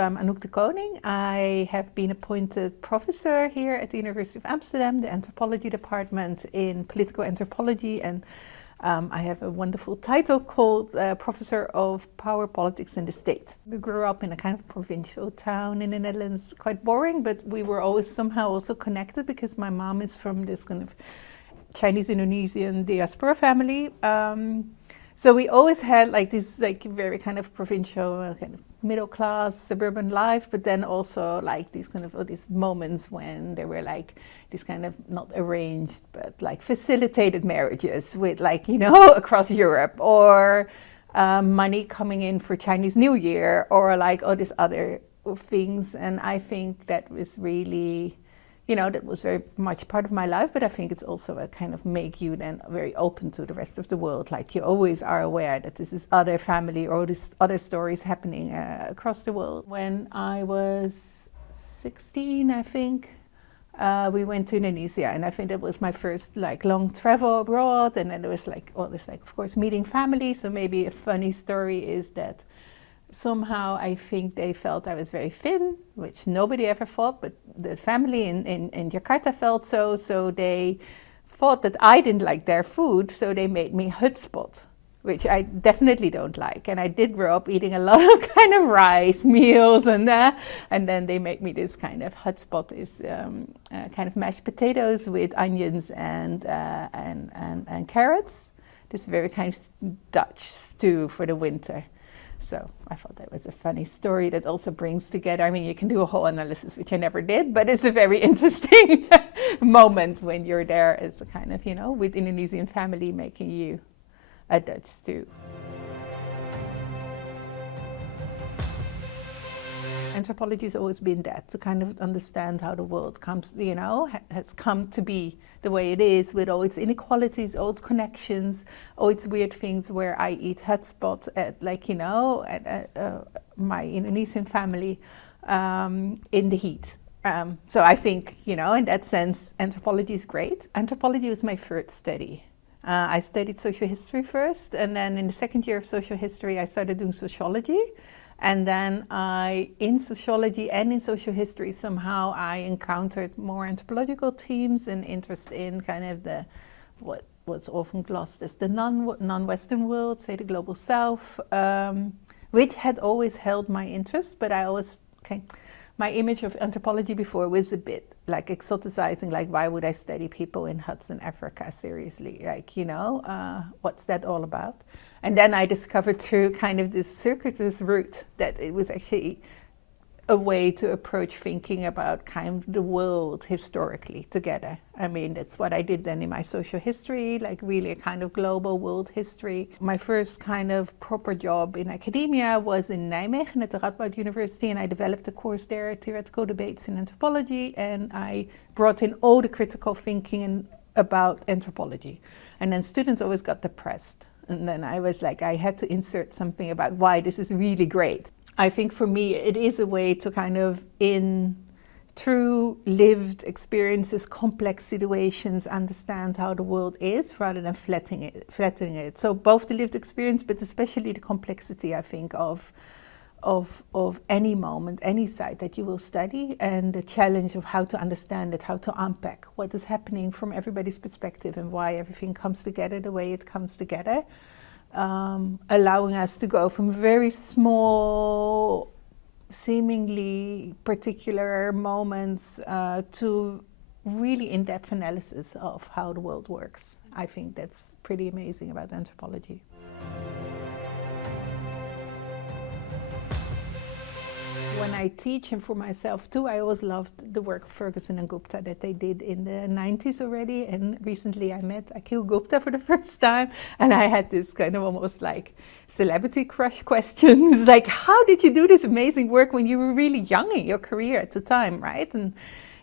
So I'm Anouk de Koning. I have been appointed professor here at the University of Amsterdam, the Anthropology Department in Political Anthropology, and I have a wonderful title called Professor of Power, Politics and the State. We grew up in a kind of provincial town in the Netherlands, quite boring, but we were always somehow also connected because my mom is from this kind of Chinese-Indonesian diaspora family. So we always had like this like very kind of provincial, kind of middle-class suburban life, but then also like these kind of these moments when there were like these kind of not arranged but like facilitated marriages with like, you know, across Europe, or money coming in for Chinese New Year, or like all these other things. And I think that was really, you know, that was very much part of my life, but I think it's also a kind of make you then very open to the rest of the world. Like you always are aware that this is other family or this other stories happening across the world. When I was 16, I think, we went to Indonesia, and I think that was my first like long travel abroad. And then there was like all this like, of course, meeting family. So maybe a funny story is that somehow I think they felt I was very thin, which nobody ever thought, but the family in Jakarta felt so. So they thought that I didn't like their food, so they made me hutspot, which I definitely don't like. And I did grow up eating a lot of kind of rice meals, and then they made me this kind of hutspot, is kind of mashed potatoes with onions and carrots. This very kind of Dutch stew for the winter. So I thought that was a funny story that also brings together, I mean, you can do a whole analysis, which I never did, but it's a very interesting moment when you're there as a kind of, you know, with Indonesian family making you a Dutch stew. Anthropology has always been that, to kind of understand how the world comes, you know, has come to be the way it is, with all its inequalities, all its connections, all its weird things, where I eat hotspot at, like, you know, at my Indonesian family in the heat. So I think, you know, in that sense, anthropology is great. Anthropology was my third study. I studied social history first, and then in the second year of social history, I started doing sociology. And then in sociology and in social history, somehow I encountered more anthropological themes and interest in kind of the what's often glossed as the non-Western world, say the global South, which had always held my interest, but I always my image of anthropology before was a bit like exoticizing, like why would I study people in huts in Africa, seriously, like, you know, what's that all about? And then I discovered through kind of this circuitous route that it was actually a way to approach thinking about kind of the world historically together. I mean, that's what I did then in my social history, like really a kind of global world history. My first kind of proper job in academia was in Nijmegen at the Radboud University, and I developed a course there, Theoretical Debates in Anthropology, and I brought in all the critical thinking about anthropology. And then students always got depressed. And then I was like, I had to insert something about why this is really great. I think for me, it is a way to kind of, in true lived experiences, complex situations, understand how the world is rather than flattening it. So both the lived experience, but especially the complexity, I think, of any moment, any site that you will study, and the challenge of how to understand it, how to unpack what is happening from everybody's perspective and why everything comes together the way it comes together, allowing us to go from very small, seemingly particular moments to really in-depth analysis of how the world works. I think that's pretty amazing about anthropology. When I teach, and for myself too, I always loved the work of Ferguson and Gupta that they did in the 90s already. And recently I met Akhil Gupta for the first time, and I had this kind of almost like celebrity crush questions, like, how did you do this amazing work when you were really young in your career at the time, right? And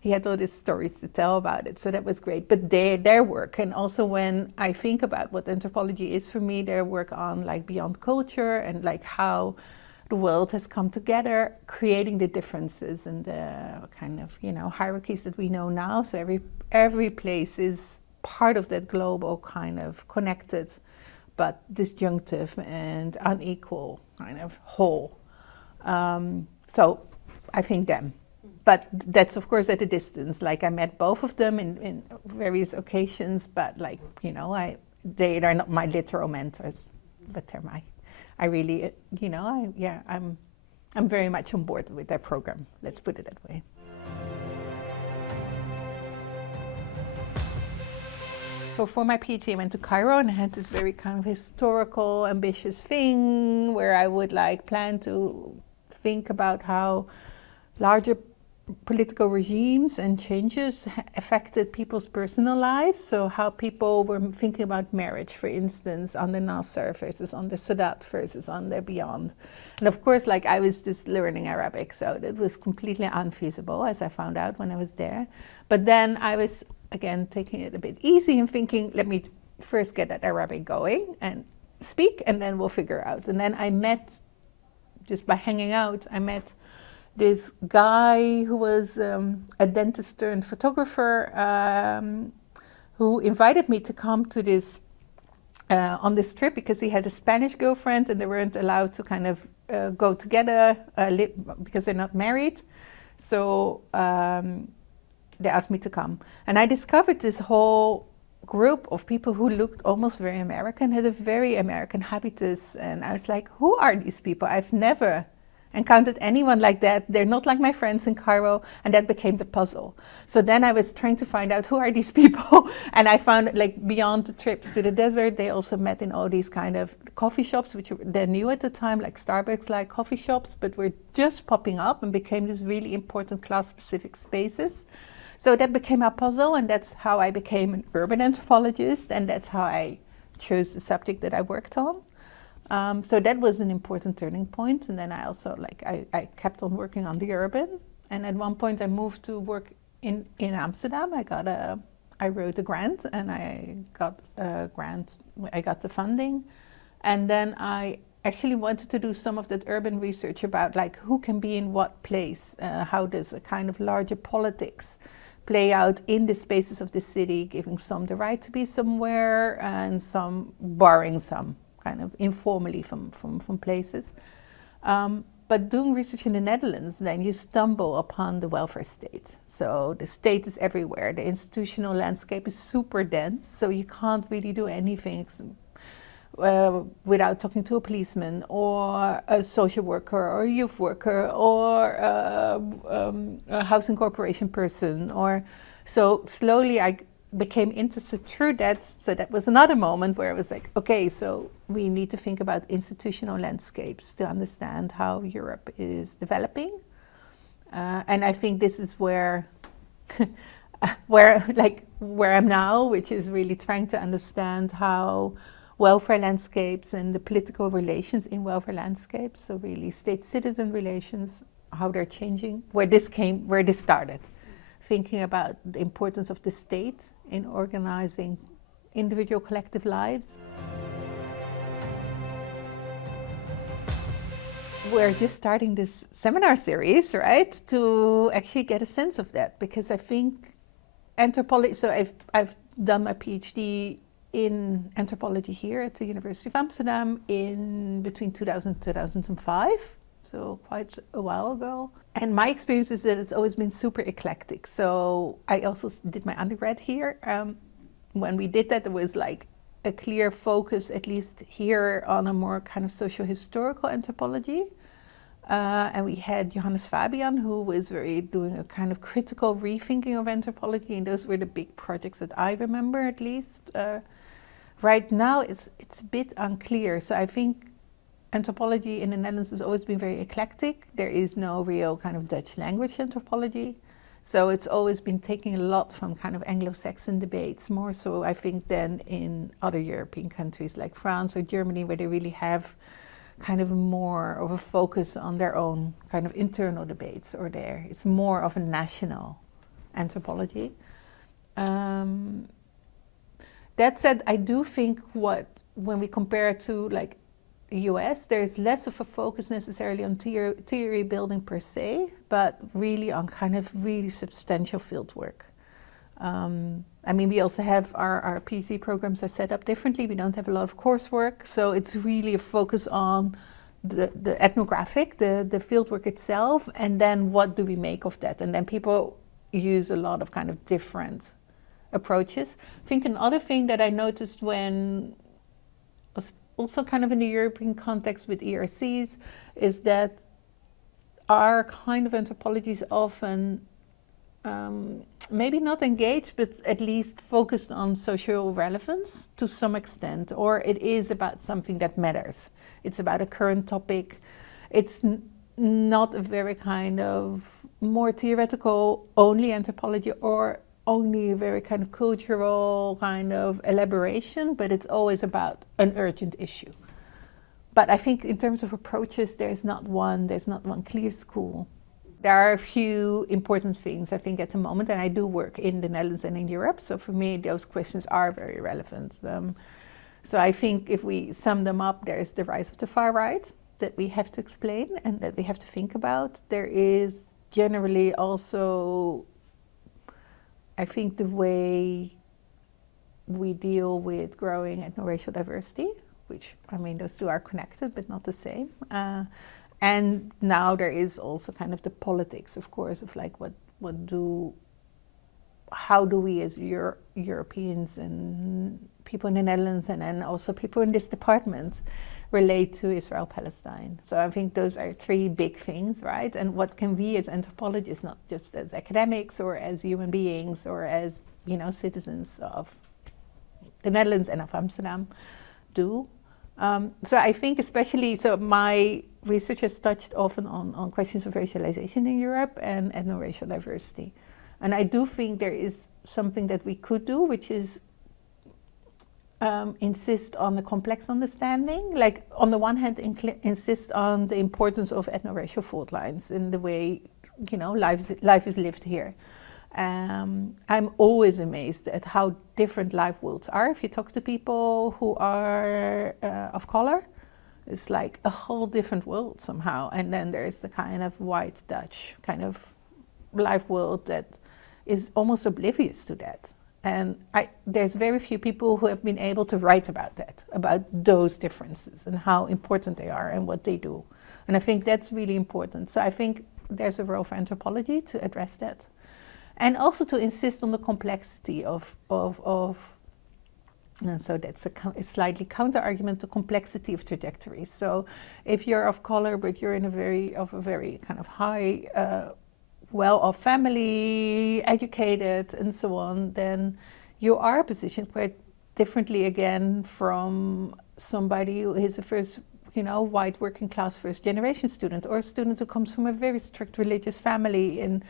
he had all these stories to tell about it, so that was great. But their work, and also when I think about what anthropology is for me, their work on like beyond culture and like how the world has come together, creating the differences and the kind of, you know, hierarchies that we know now. So every place is part of that global kind of connected, but disjunctive and unequal kind of whole. So I think them. But that's of course at a distance. Like I met both of them in various occasions, but like, you know, they are not my literal mentors, but they're I really, you know, I'm very much on board with their program. Let's put it that way. So for my PhD, I went to Cairo and I had this very kind of historical, ambitious thing where I would like plan to think about how larger political regimes and changes affected people's personal lives. So how people were thinking about marriage, for instance, under Nasser versus under Sadat versus under beyond. And of course, like I was just learning Arabic, so that was completely unfeasible, as I found out when I was there. But then I was, again, taking it a bit easy and thinking, let me first get that Arabic going and speak, and then we'll figure out. And then I met, just by hanging out, I met this guy who was a dentist turned photographer who invited me to come to this on this trip because he had a Spanish girlfriend and they weren't allowed to kind of go together because they're not married. So they asked me to come. And I discovered this whole group of people who looked almost very American, had a very American habitus. And I was like, who are these people? I've never encountered anyone like that. They're not like my friends in Cairo, and that became the puzzle. So then I was trying to find out who are these people, and I found like beyond the trips to the desert, they also met in all these kind of coffee shops, which they're new at the time, like Starbucks-like coffee shops, but were just popping up and became these really important class-specific spaces. So that became a puzzle, and that's how I became an urban anthropologist, and that's how I chose the subject that I worked on. So that was an important turning point, and then I also I kept on working on the urban, and at one point I moved to work in Amsterdam. I wrote a grant, and I got a grant. I got the funding, and then I actually wanted to do some of that urban research about like who can be in what place, how does a kind of larger politics play out in the spaces of the city, giving some the right to be somewhere and some barring some kind of informally from places. But doing research in the Netherlands, then you stumble upon the welfare state. So the state is everywhere. The institutional landscape is super dense, so you can't really do anything without talking to a policeman or a social worker or a youth worker or a housing corporation person. So slowly I became interested through that. So that was another moment where I was like, okay, so we need to think about institutional landscapes to understand how Europe is developing. And I think this is where I'm now, which is really trying to understand how welfare landscapes and the political relations in welfare landscapes, so really state-citizen relations, how they're changing, where this started. Thinking about the importance of the state in organizing individual collective lives. We're just starting this seminar series, right, to actually get a sense of that, because I think anthropology, so I've done my PhD in anthropology here at the University of Amsterdam in between 2000 and 2005, so quite a while ago. And my experience is that it's always been super eclectic. So I also did my undergrad here. When we did that, there was like a clear focus, at least here, on a more kind of socio-historical anthropology. And we had Johannes Fabian, who was doing a kind of critical rethinking of anthropology, and those were the big projects that I remember, at least. Right now, it's a bit unclear. So I think anthropology in the Netherlands has always been very eclectic. There is no real kind of Dutch language anthropology. So it's always been taking a lot from kind of Anglo-Saxon debates, more so I think than in other European countries like France or Germany, where they really have kind of more of a focus on their own kind of internal debates, or it's more of a national anthropology. That said, I do think when we compare it to like the US, there's less of a focus necessarily on theory building per se, but really on kind of really substantial field work. I mean, we also have our PhD programs are set up differently. We don't have a lot of coursework, so it's really a focus on the ethnographic, the fieldwork itself, and then what do we make of that? And then people use a lot of kind of different approaches. I think another thing that I noticed when was also kind of in the European context with ERCs is that our kind of anthropology is often maybe not engaged, but at least focused on social relevance to some extent, or it is about something that matters. It's about a current topic. It's not a very kind of more theoretical only anthropology or only a very kind of cultural kind of elaboration, but it's always about an urgent issue. But I think in terms of approaches, there's not one clear school. There are a few important things, I think, at the moment, and I do work in the Netherlands and in Europe, so for me, those questions are very relevant. So I think if we sum them up, there's the rise of the far right that we have to explain and that we have to think about. There is generally also, I think, the way we deal with growing ethno-racial diversity, which, I mean, those two are connected, but not the same. And now there is also kind of the politics, of course, of like how do we as Europeans and people in the Netherlands and then also people in this department relate to Israel-Palestine. So I think those are three big things, right? And what can we as anthropologists, not just as academics or as human beings or as, citizens of the Netherlands and of Amsterdam do? So I think especially, my research has touched often on questions of racialization in Europe and ethno-racial diversity. And I do think there is something that we could do, which is insist on the complex understanding. Like on the one hand, insist on the importance of ethno-racial fault lines in the way, life is lived here. I'm always amazed at how different life worlds are. If you talk to people who are of color, it's like a whole different world somehow. And then there's the kind of white Dutch kind of life world that is almost oblivious to that. And there's very few people who have been able to write about that, about those differences and how important they are and what they do. And I think that's really important. So I think there's a role for anthropology to address that. And also to insist on the complexity of and so that's a slightly counter-argument, the complexity of trajectories. So if you're of color, but you're in a very kind of high, well-off family, educated, and so on, then you are positioned quite differently again from somebody who is a first, white working class first generation student, or a student who comes from a very strict religious family in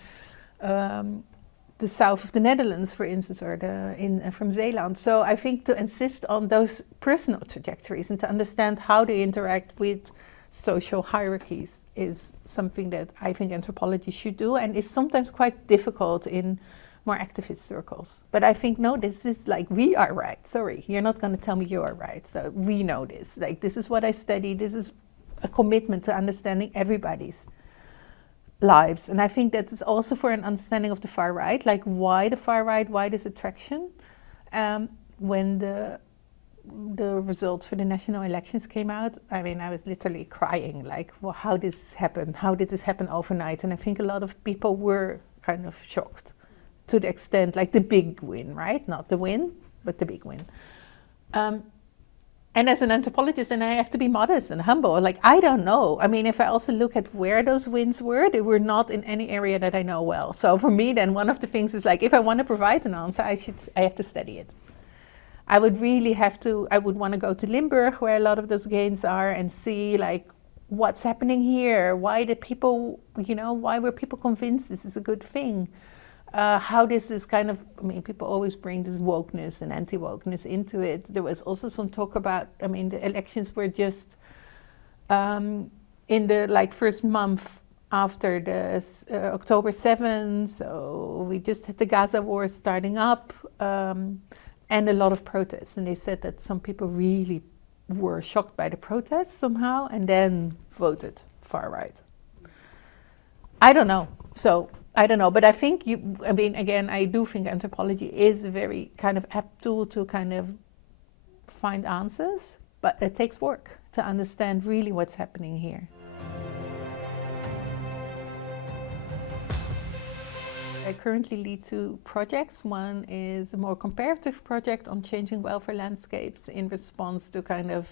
the south of the Netherlands, for instance, or from Zeeland. So I think to insist on those personal trajectories and to understand how they interact with social hierarchies is something that I think anthropology should do, and is sometimes quite difficult in more activist circles. But I think, no, this is like, we are right. Sorry, you're not going to tell me you are right. So we know this. Like, this is what I study. This is a commitment to understanding everybody's lives. And I think that is also for an understanding of the far right, like why the far right, why this attraction. When the results for the national elections came out, I mean, I was literally crying, like, well, how did this happen? How did this happen overnight? And I think a lot of people were kind of shocked to the extent, like the big win, right? Not the win, but the big win. And as an anthropologist, and I have to be modest and humble, like, I don't know. I mean, if I also look at where those wins were, they were not in any area that I know well. So for me, then one of the things is like, if I want to provide an answer, I have to study it. I would want to go to Limburg, where a lot of those gains are, and see like, what's happening here? Why did people, why were people convinced this is a good thing? How this is kind of, I mean, people always bring this wokeness and anti-wokeness into it. There was also some talk about, I mean, the elections were just in the first month after the October 7th, so we just had the Gaza war starting up, and a lot of protests. And they said that some people really were shocked by the protests somehow, and then voted far right. I don't know. But I think again, I do think anthropology is a very kind of apt tool to kind of find answers, but it takes work. It to understand really what's happening here. I currently lead two projects. One is a more comparative project on changing welfare landscapes in response to kind of,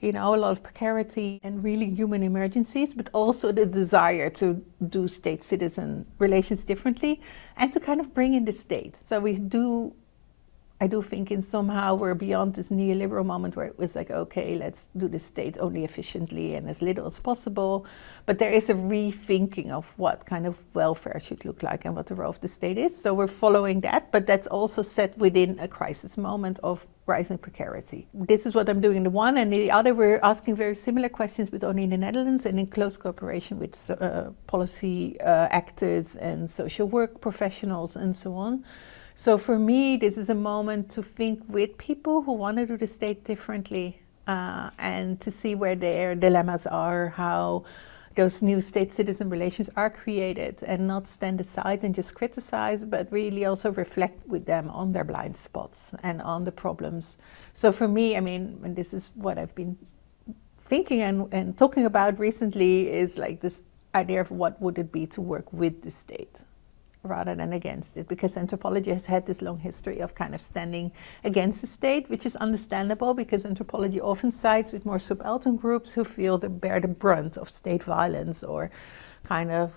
a lot of precarity and really human emergencies, but also the desire to do state-citizen relations differently and to kind of bring in the state. So I do think in somehow we're beyond this neoliberal moment where it was like, okay, let's do the state only efficiently and as little as possible. But there is a rethinking of what kind of welfare should look like and what the role of the state is. So we're following that, but that's also set within a crisis moment of rising precarity. This is what I'm doing in the one, and the other we're asking very similar questions, but only in the Netherlands and in close cooperation with policy actors and social work professionals and so on. So for me, this is a moment to think with people who want to do the state differently and to see where their dilemmas are, how those new state-citizen relations are created, and not stand aside and just criticize, but really also reflect with them on their blind spots and on the problems. So for me, and this is what I've been thinking and talking about recently, is like this idea of what would it be to work with the state rather than against it, because anthropology has had this long history of kind of standing against the state, which is understandable because anthropology often sides with more subaltern groups who feel they bear the brunt of state violence or kind of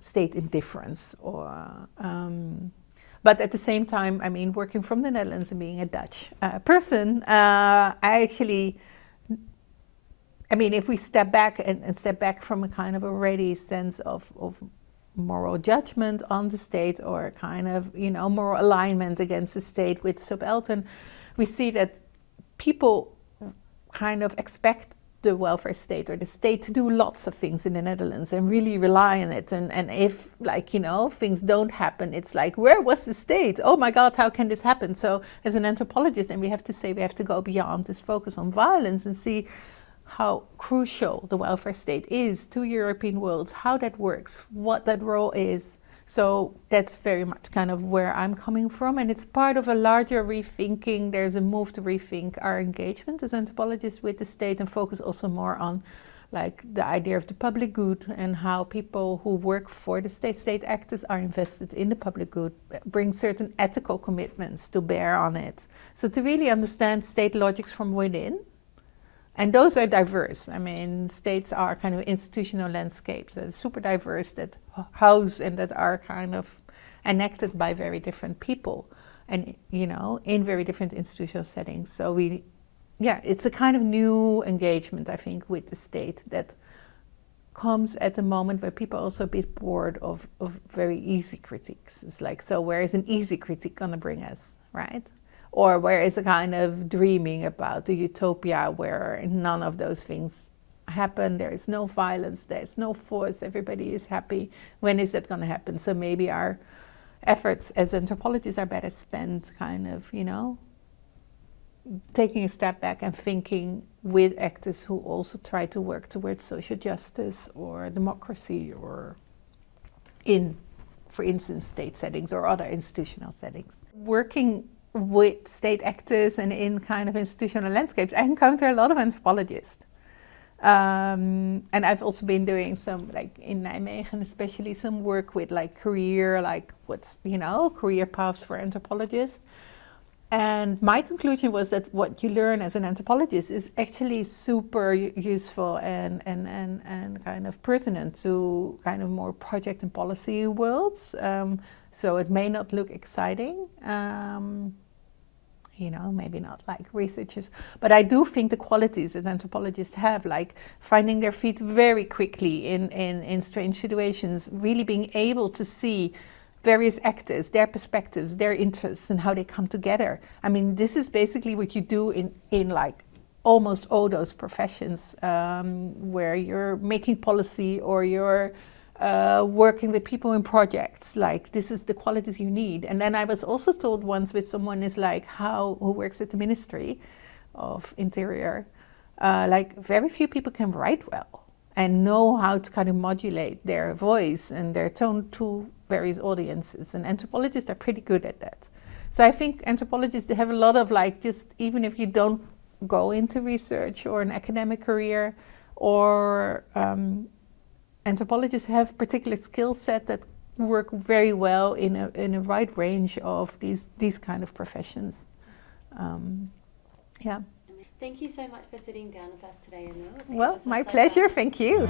state indifference. But at the same time, working from the Netherlands and being a Dutch person, if we step back and step back from a kind of already sense of moral judgment on the state or kind of, moral alignment against the state with subaltern, we see that people kind of expect the welfare state or the state to do lots of things in the Netherlands and really rely on it. And if, things don't happen, it's like, where was the state? Oh my God, how can this happen? So as an anthropologist, and we have to go beyond this focus on violence and see how crucial the welfare state is to European worlds, how that works, what that role is. So that's very much kind of where I'm coming from, and it's part of a larger rethinking. There's a move to rethink our engagement as anthropologists with the state and focus also more on the idea of the public good and how people who work for the state actors are invested in the public good, bring certain ethical commitments to bear on it. So to really understand state logics from within. And those are diverse. States are kind of institutional landscapes that are super diverse, that house and that are kind of enacted by very different people and, in very different institutional settings. So it's a kind of new engagement, I think, with the state that comes at a moment where people are also a bit bored of very easy critiques. It's like, so where is an easy critique going to bring us, right? Or where is a kind of dreaming about the utopia where none of those things happen, there is no violence, there is no force, everybody is happy. When is that going to happen? So maybe our efforts as anthropologists are better spent kind of, taking a step back and thinking with actors who also try to work towards social justice or democracy or in, for instance, state settings or other institutional settings. Working with state actors and in kind of institutional landscapes, I encounter a lot of anthropologists. And I've also been doing some, in Nijmegen, especially some work with career paths for anthropologists. And my conclusion was that what you learn as an anthropologist is actually super useful and kind of pertinent to kind of more project and policy worlds. So it may not look exciting, maybe not like researchers, but I do think the qualities that anthropologists have, like finding their feet very quickly in strange situations, really being able to see various actors, their perspectives, their interests, and how they come together. This is basically what you do in almost all those professions where you're making policy or you're working with people in projects. This is the qualities you need. And then I was also told once with someone who works at the Ministry of Interior, very few people can write well and know how to kind of modulate their voice and their tone to various audiences. And anthropologists are pretty good at that. So I think anthropologists have a lot of just, even if you don't go into research or an academic career, or anthropologists have particular skill set that work very well in a wide range of these kind of professions. Yeah. Thank you so much for sitting down with us today, Anouk. Well, my pleasure. Thank you.